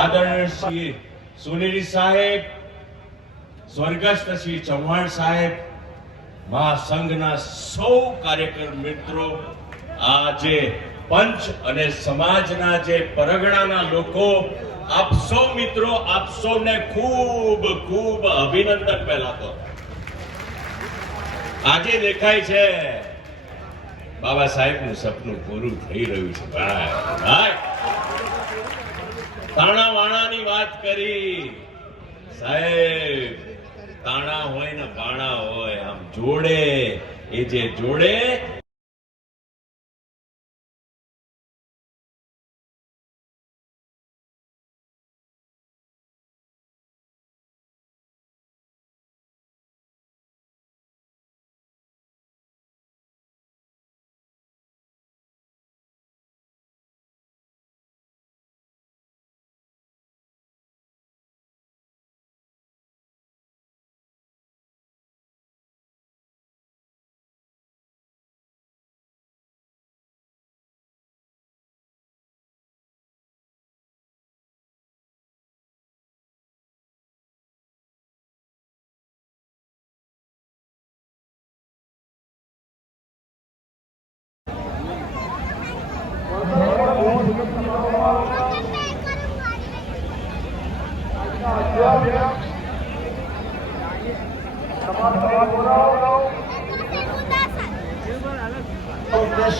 આદરણીય શ્રી સુનેરી સાહેબ, સ્વર્ગસ્થ શ્રી ચૌહાણ સાહેબ, મહાસંઘના સૌ કાર્યકર મિત્રો, આજે પંચ અને સમાજના જે પરગણાના લોકો, આપ સૌ મિત્રો, આપ સૌને ખૂબ ખૂબ અભિનંદન. પહેલા તો આજે દેખાય છે બાબા સાહેબનું સપનું પૂરું થઈ રહ્યું છે. ભાઈ તાણા વાણાની વાત કરી સાહેબ, તાણા હોય ને બાણા હોય, આમ જોડે, એ જે જોડે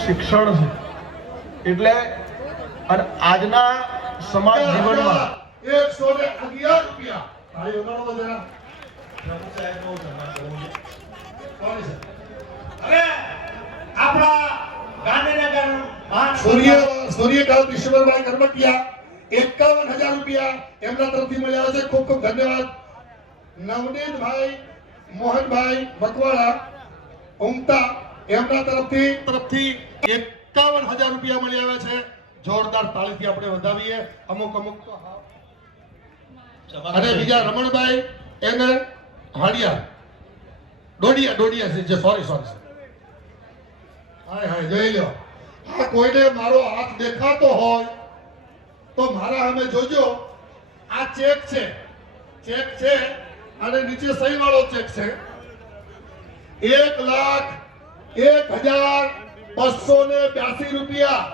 શિક્ષણ છે એટલે અને આજના સમાજ જીવનમાં 111 રૂપિયા ભાઈ ઉનાળો જરા પ્રભુ સાહેબ નો સન્માન કરવું કોણ છે. હવે આપણા ગાંધીનગર સૂર્યકાંત ઈશ્વરભાઈ કરમટિયા 51,000 રૂપિયા એમના તરફથી મળ્યા છે. ખૂબ ખૂબ ધન્યવાદ. નવનીતભાઈ મોહનભાઈ મકવાડા ઉમતા એમના તરફથી 51,000 રૂપિયા મળી આવ્યા છે. જોરદાર તાળીથી આપણે વધાવીએ. અમુક તો અને બીજા રમણભાઈ એને હાડિયા ડોડિયા છે, સોરી હાય જોઈ લો. આ કોઈને મારો હાથ દેખાતો હોય તો મારા સામે જોજો. આ ચેક છે અને નીચે સહી વાળો ચેક છે. 1,01,282 રૂપિયા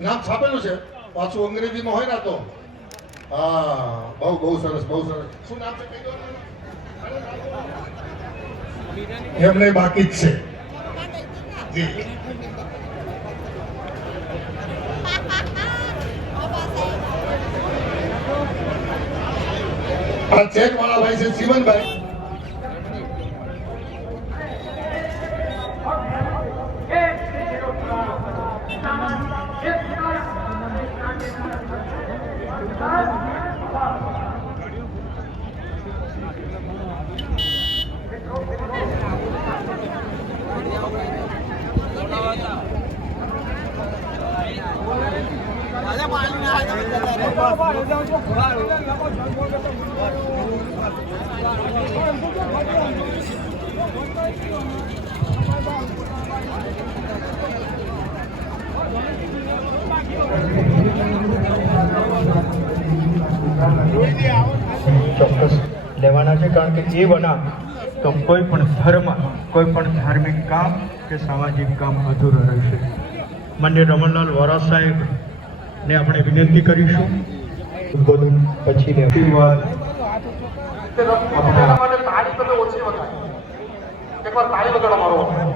નામ છાપેલું છે. પાછું અંગ્રેજીમાં હોય ને તો હા બહુ સરસ. શું નામ છે કહી દો. એમને બાકી જ છે જી. આ ચેક વાળા ભાઈ છે જીવનભાઈ. ચોક્કસ લેવાના છે, કારણ કે એ બનાવ તો કોઈ પણ ધર્મ, કોઈ પણ ધાર્મિક કામ કે સામાજિક કામ અધૂરું રહેશે. માન્ય રમણલાલ વોરા સાહેબ ને આપણે વિનંતી કરીશું ઉદ્બોધન પછી આશીર્વાદ. એકવાર તાળી વગાડો મારો ભાઈ.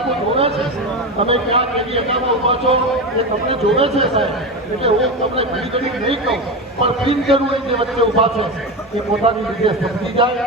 તમે ક્યાં કેવી અગામાં ઉભા છો એ તમને જોવે છે સાહેબ, એટલે હું તમને ઘણી ઘણી નહીં કહું, પણ બિનજરૂરી જે વચ્ચે ઉભા છે એ પોતાની રીતે સમજી જાય